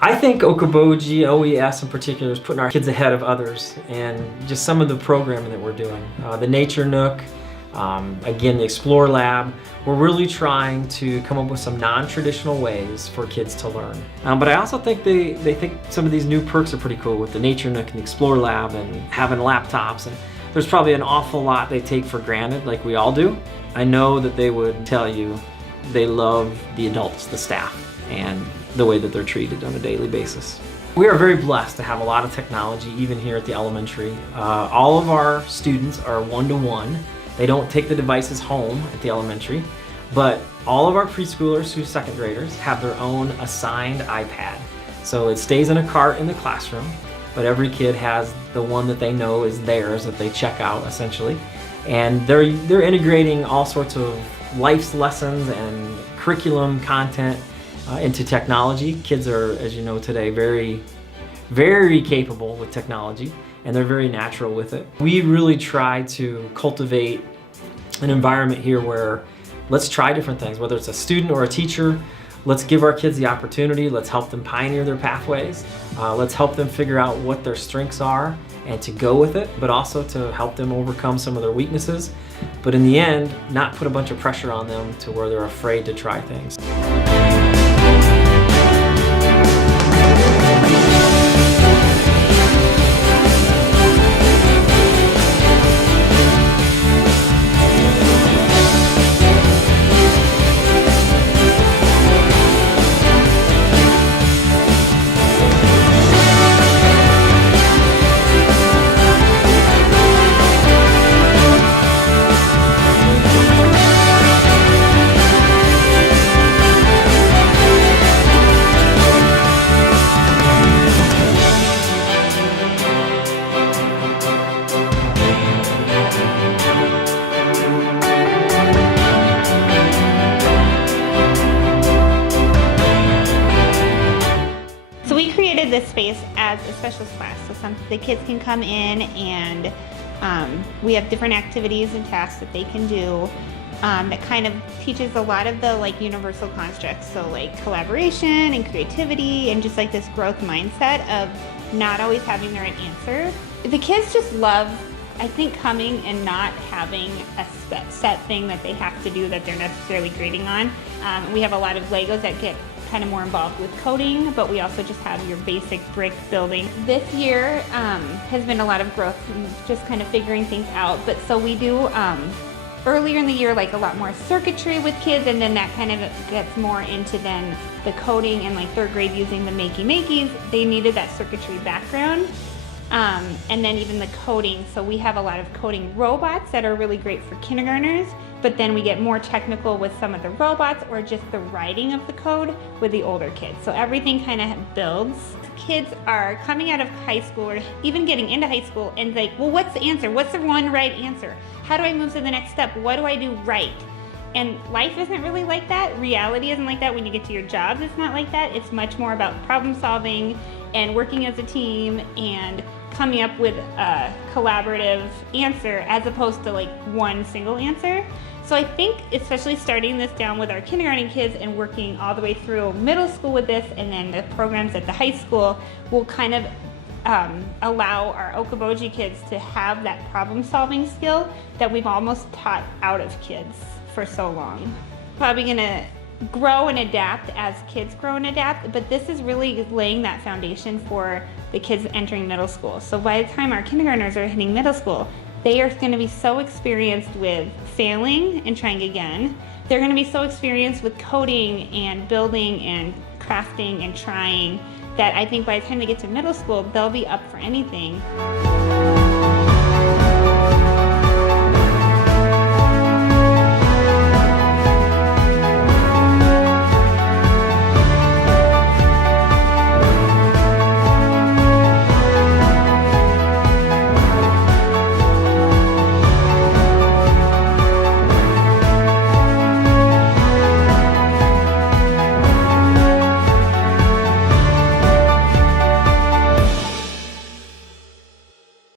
I think Okoboji, OES in particular, is putting our kids ahead of others, and just some of the programming that we're doing. The Nature Nook, again, the Explore Lab, we're really trying to come up with some non-traditional ways for kids to learn. But I also think they think some of these new perks are pretty cool with the Nature Nook and the Explore Lab and having laptops. And there's probably an awful lot they take for granted, like we all do. I know that they would tell you they love the adults, the staff, and the way that they're treated on a daily basis. We are very blessed to have a lot of technology even here at the elementary. All of our students are one-to-one. They don't take the devices home at the elementary, but all of our preschoolers who's second graders have their own assigned iPad. So it stays in a cart in the classroom, but every kid has the one that they know is theirs that they check out essentially. And they're integrating all sorts of life's lessons and curriculum content into technology. Kids are, as you know today, very, very capable with technology, and they're very natural with it. We really try to cultivate an environment here where let's try different things, whether it's a student or a teacher. Let's give our kids the opportunity. Let's help them pioneer their pathways. Let's help them figure out what their strengths are and to go with it, but also to help them overcome some of their weaknesses. But in the end, not put a bunch of pressure on them to where they're afraid to try things. This space as a specialist class, so the kids can come in and we have different activities and tasks that they can do that kind of teaches a lot of the universal constructs, so like collaboration and creativity and just like this growth mindset of not always having the right answer. The kids just love, I think, coming and not having a set thing that they have to do that they're necessarily grading on. We have a lot of Legos that get kind of more involved with coding, but we also just have your basic brick building. This year has been a lot of growth and just kind of figuring things out, but so we do earlier in the year a lot more circuitry with kids, and then that kind of gets more into then the coding, and third grade using the makey-makeys, they needed that circuitry background. And then even the coding, so we have a lot of coding robots that are really great for kindergartners, but then we get more technical with some of the robots or just the writing of the code with the older kids. So everything kind of builds. Kids are coming out of high school or even getting into high school and well, what's the answer? What's the one right answer? How do I move to the next step? What do I do right? And life isn't really like that. Reality isn't like that. When you get to your jobs, it's not like that. It's much more about problem solving and working as a team and coming up with a collaborative answer as opposed to one single answer. So I think especially starting this down with our kindergarten kids and working all the way through middle school with this, and then the programs at the high school will kind of allow our Okoboji kids to have that problem solving skill that we've almost taught out of kids for so long. Probably gonna grow and adapt as kids grow and adapt, but this is really laying that foundation for the kids entering middle school. So by the time our kindergartners are hitting middle school, they are going to be so experienced with failing and trying again. They're going to be so experienced with coding and building and crafting and trying that I think by the time they get to middle school, they'll be up for anything.